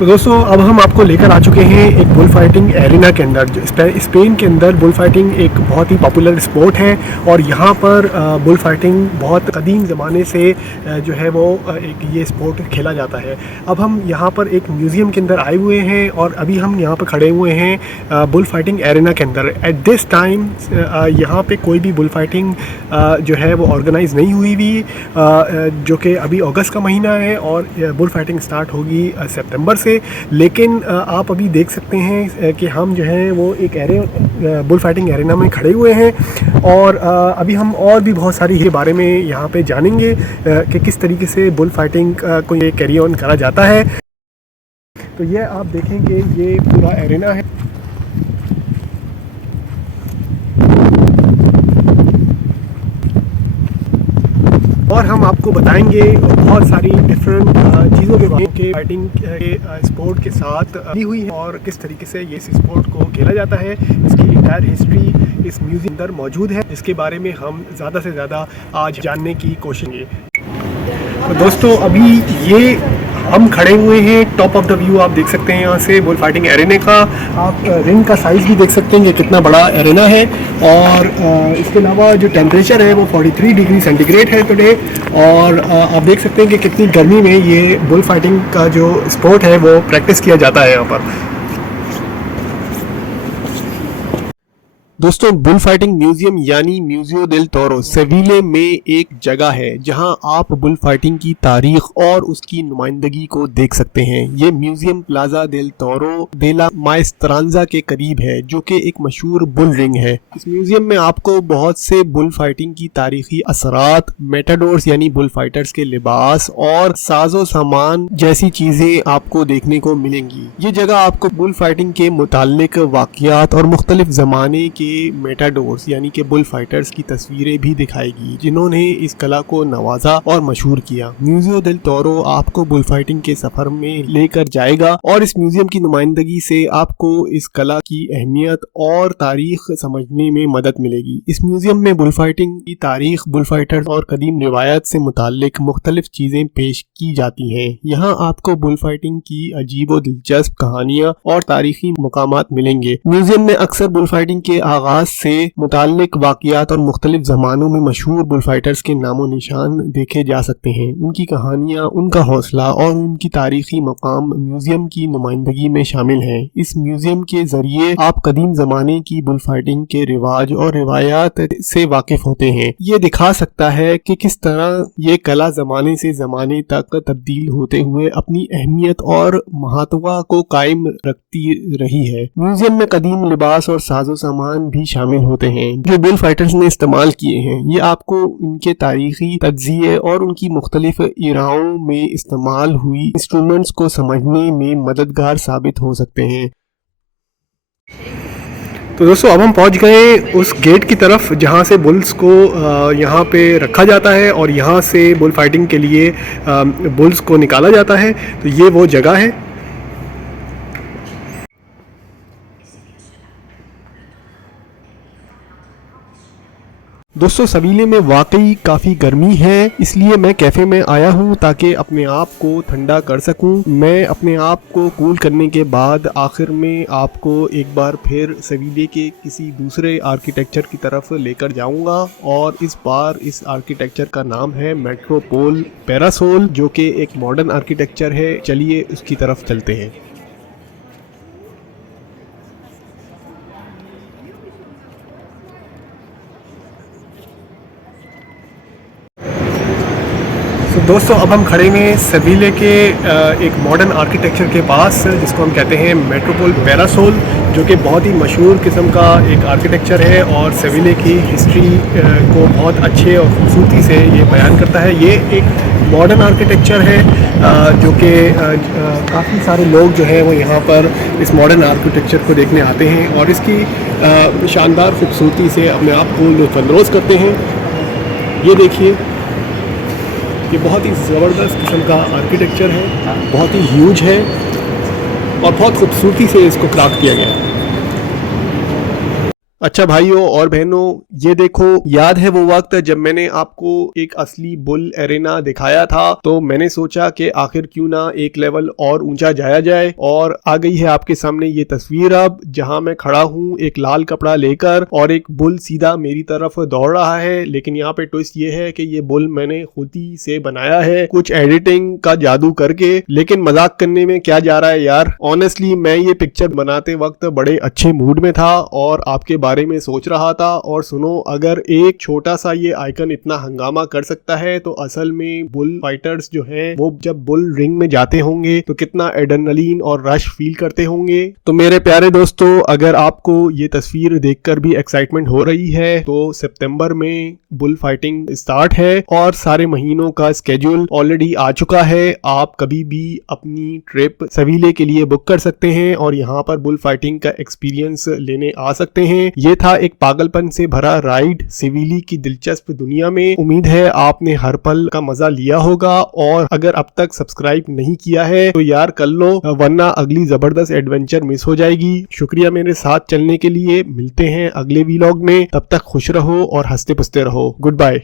तो दोस्तों अब हम आपको लेकर आ चुके हैं एक बुल फाइटिंग एरिना के अंदर। जो स्पेन के अंदर बुल फाइटिंग एक बहुत ही पॉपुलर स्पोर्ट है और यहाँ पर बुल फाइटिंग बहुत कदीम ज़माने से जो है वो एक ये स्पोर्ट खेला जाता है। अब हम यहाँ पर एक म्यूज़ियम के अंदर आए हुए हैं और अभी हम यहाँ पर खड़े हुए हैं बुल फाइटिंग एरिना के अंदर। एट दिस टाइम यहाँ पे कोई भी बुल फाइटिंग जो है वो ऑर्गेनाइज़ नहीं हुई हुई, जो कि अभी अगस्त का महीना है और बुल फाइटिंग स्टार्ट होगी सितंबर से। लेकिन आप अभी देख सकते हैं कि हम जो है वो एक बुल फाइटिंग एरिना में खड़े हुए हैं और अभी हम और भी बहुत सारी के बारे में यहाँ पे जानेंगे कि किस तरीके से बुल फाइटिंग को ये कैरी ऑन करा जाता है। तो ये आप देखेंगे ये पूरा एरिना है। और हम आपको बताएंगे बहुत सारी डिफरेंट चीज़ों के बारे में फाइटिंग के स्पोर्ट के साथ दी हुई है और किस तरीके से ये इस स्पोर्ट को खेला जाता है। इसकी इंटायर हिस्ट्री इस म्यूज़ियम अंदर मौजूद है, इसके बारे में हम ज़्यादा से ज़्यादा आज जानने की कोशिश करेंगे। तो दोस्तों अभी ये हम खड़े हुए हैं टॉप ऑफ द व्यू, आप देख सकते हैं यहाँ से बुल फाइटिंग एरिना का। आप रिंग का साइज़ भी देख सकते हैं कि कितना बड़ा एरिना है। और इसके अलावा जो टेम्परेचर है वो 43 डिग्री सेंटीग्रेड है टुडे। और आप देख सकते हैं कि कितनी गर्मी में ये बुल फाइटिंग का जो स्पोर्ट है वो प्रैक्टिस किया जाता है यहाँ पर। दोस्तों बुल फाइटिंग म्यूजियम यानी म्यूजियो डेल टोरो सेविले में एक जगह है जहां आप बुल फाइटिंग की तारीख और उसकी नुमाइंदगी को देख सकते हैं। ये म्यूजियम प्लाजा डेल टोरो दे ला माएस्त्रांजा के करीब है, जो कि एक मशहूर बुल रिंग है। इस म्यूजियम में आपको बहुत से बुल फाइटिंग की तारीखी असरात, मेटाडोर्स यानी बुल फाइटर्स के लिबास और साजो सामान जैसी चीजें आपको देखने को मिलेंगी। ये जगह आपको बुल फाइटिंग के मुताल्लिक वाक़ियात और मुख्तलिफ ज़माने के मेटाडोर्स यानी कि बुल फाइटर्स की तस्वीरें भी दिखाएगी, जिन्होंने इस कला को नवाजा और मशहूर किया। म्यूजियो डेल टोरो आपको बुल फाइटिंग के सफर में लेकर जाएगा और इस म्यूजियम की नुमाइंदगी से आपको इस कला की अहमियत और तारीख समझने में मदद मिलेगी। इस म्यूजियम में बुल फाइटिंग की तारीख, बुल फाइटर्स और कदीम रिवायत से मुताल्लिक मुख्तलिफ चीजें पेश की जाती हैं। यहाँ आपको बुल फाइटिंग की अजीब व दिलचस्प कहानियाँ और तारीखी मुकामात मिलेंगे। म्यूजियम में अक्सर बुल फाइटिंग के आगाज से मुताल्लिक वाक़ियात और मुख्तलिफ ज़मानों में मशहूर बुल फाइटर्स के नामो निशान देखे जा सकते हैं। उनकी कहानियाँ, उनका हौसला और उनकी तारीखी मकाम म्यूजियम की नुमाइंदगी में शामिल हैं। इस म्यूजियम के जरिए आप कदीम ज़माने की बुल फाइटिंग के रिवाज और रिवायात से वाकिफ होते हैं। ये दिखा सकता है कि किस तरह ये कला ज़माने से ज़माने तक तब्दील होते हुए अपनी अहमियत और महत्व को कायम रखती रही है। म्यूजियम में कदीम लिबास और साजो सामान भी शामिल होते हैं जो बुल फाइटर्स ने इस्तेमाल किए हैं। ये आपको उनके तारीखी तज्जिये और उनकी मुख्तलिफ इराओं में इस्तेमाल हुई इंस्ट्रूमेंट्स को समझने में मददगार साबित हो सकते हैं। तो दोस्तों अब हम पहुंच गए उस गेट की तरफ जहां से बुल्स को यहाँ पे रखा जाता है और यहाँ से बुल फाइटिंग के लिए बुल्स को निकाला जाता है। तो ये वो जगह है। दोस्तों सवीले में वाकई काफ़ी गर्मी है, इसलिए मैं कैफ़े में आया हूँ ताकि अपने आप को ठंडा कर सकूँ। मैं अपने आप को कूल करने के बाद आखिर में आपको एक बार फिर सवीले के किसी दूसरे आर्किटेक्चर की तरफ लेकर जाऊँगा और इस बार इस आर्किटेक्चर का नाम है मेट्रोपोल पैरासोल, जो कि एक मॉडर्न आर्किटेक्चर है। चलिए उसकी तरफ चलते हैं। तो दोस्तों अब हम खड़े हैं सेविले के एक मॉडर्न आर्किटेक्चर के पास, जिसको हम कहते हैं मेट्रोपोल पैरासोल, जो कि बहुत ही मशहूर किस्म का एक आर्किटेक्चर है और सेविले की हिस्ट्री को बहुत अच्छे और खूबसूरती से ये बयान करता है। ये एक मॉडर्न आर्किटेक्चर है जो कि काफ़ी सारे लोग जो है वो यहाँ पर इस मॉडर्न आर्किटेक्चर को देखने आते हैं और इसकी शानदार खूबसूरती से अपने आप को लुत्फ़अंदोज़ करते हैं। ये देखिए, ये बहुत ही ज़बरदस्त किस्म का आर्किटेक्चर है, बहुत ही ह्यूज है और बहुत खूबसूरती से इसको क्राफ्ट किया गया है। अच्छा भाइयों और बहनों, ये देखो, याद है वो वक्त जब मैंने आपको एक असली बुल एरेना दिखाया था? तो मैंने सोचा कि आखिर क्यों ना एक लेवल और ऊंचा जाया जाए, और आ गई है आपके सामने ये तस्वीर अब, जहां मैं खड़ा हूं एक लाल कपड़ा लेकर और एक बुल सीधा मेरी तरफ दौड़ रहा है। लेकिन यहाँ पे ट्विस्ट ये है कि ये बुल मैंने खुद ही से बनाया है, कुछ एडिटिंग का जादू करके। लेकिन मजाक करने में क्या जा रहा है यार, ऑनेस्टली मैं ये पिक्चर बनाते वक्त बड़े अच्छे मूड में था और आपके बारे में सोच रहा था। और सुनो, अगर एक छोटा सा ये आइकन इतना हंगामा कर सकता है तो असल में बुल फाइटर्स जो हैं वो जब बुल रिंग में जाते होंगे तो कितना एड्रेनलिन और रश फील करते होंगे। तो मेरे प्यारे दोस्तों, अगर आपको ये तस्वीर देखकर भी एक्साइटमेंट हो रही है तो सितंबर में बुल फाइटिंग स्टार्ट है और सारे महीनों का स्केड्यूल ऑलरेडी आ चुका है। आप कभी भी अपनी ट्रिप सवीले के लिए बुक कर सकते हैं और यहाँ पर बुल फाइटिंग का एक्सपीरियंस लेने आ सकते हैं। ये था एक पागलपन से भरा राइड सिविली की दिलचस्प दुनिया में। उम्मीद है आपने हर पल का मजा लिया होगा, और अगर अब तक सब्सक्राइब नहीं किया है तो यार कर लो, वरना अगली जबरदस्त एडवेंचर मिस हो जाएगी। शुक्रिया मेरे साथ चलने के लिए। मिलते हैं अगले व्लॉग में, तब तक खुश रहो और हंसते पुसते रहो। Good bye.